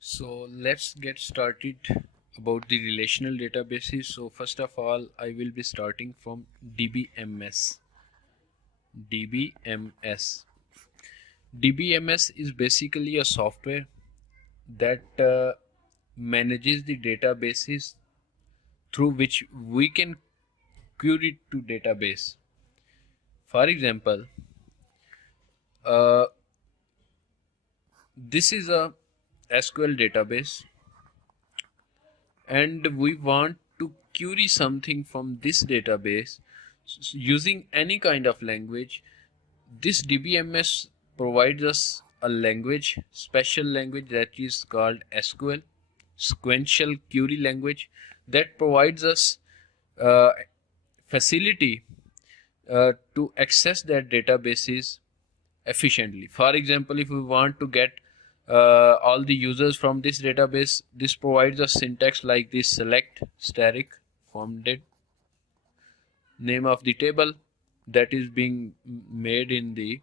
So let's get started about the relational databases. So first of all, I will be starting from DBMS. DBMS. DBMS is basically a software that manages the databases through which we can query to database. For example, uh, this is a SQL database and we want to query something from this database using any kind of language. This DBMS provides us a language, special language that is called SQL, sequential query language, that provides us facility to access that databases efficiently. For example, if we want to get all the users from this database, this provides a syntax like this: select static formatted name of the table that is being made in the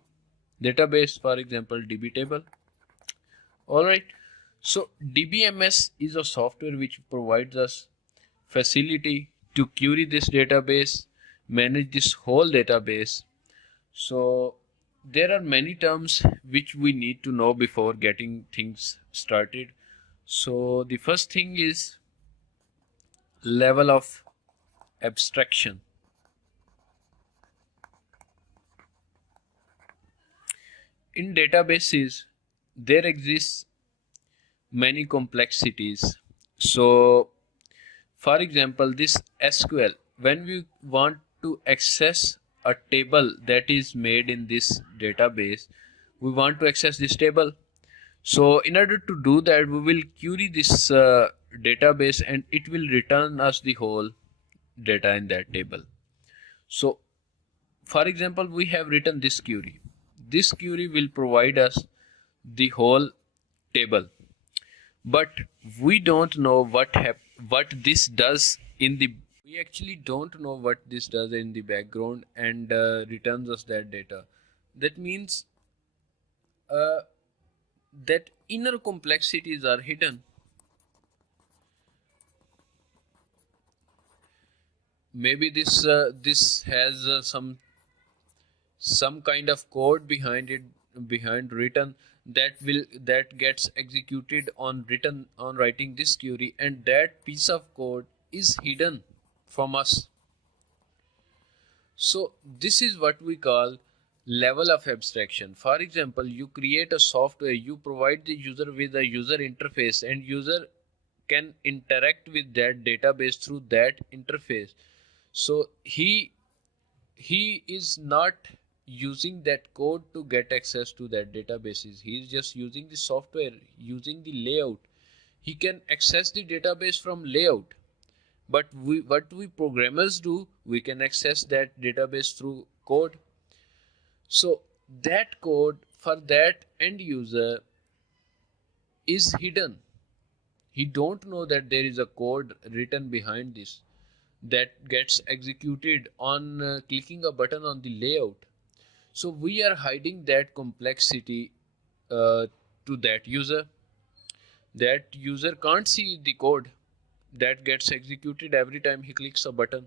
database, for example DB table. Alright, so DBMS is a software which provides us facility to query this database, manage this whole database. So there are many terms which we need to know before getting things started. So the first thing is level of abstraction. In databases, there exists many complexities. So for example, this SQL, when we want to access a table that is made in this database, we want to access this table. So in order to do that, we will query this database and it will return us the whole data in that table. So for example, we have written this query. This query will provide us the whole table, but we don't know what this does in the we actually don't know what this does in the background and returns us that data. That means that inner complexities are hidden. Maybe this has some kind of code behind it, behind written, that gets executed on writing this query, and that piece of code is hidden from us. So this is what we call level of abstraction. For example, you create a software, you provide the user with a user interface, and user can interact with that database through that interface. So he is not using that code to get access to that databases. He is just using the software, using the layout. He can access the database from layout. But what we programmers do, we can access that database through code. So that code for that end user is hidden. He don't know that there is a code written behind this that gets executed on clicking a button on the layout. So we are hiding that complexity to that user. That user can't see the code that gets executed every time he clicks a button.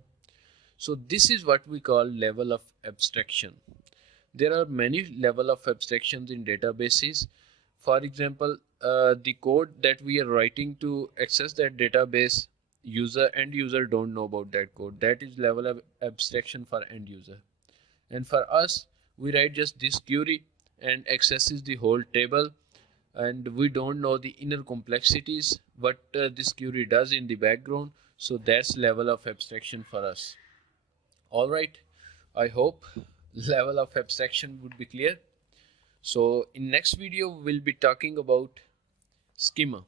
So this is what we call level of abstraction. There are many level of abstractions in databases. For example, the code that we are writing to access that database, end user don't know about that code. That is level of abstraction for end user. And for us, we write just this query and accesses the whole table, and we don't know the inner complexities, what this query does in the background. So that's level of abstraction for us. All right, I hope level of abstraction would be clear. So in next video, we'll be talking about schema.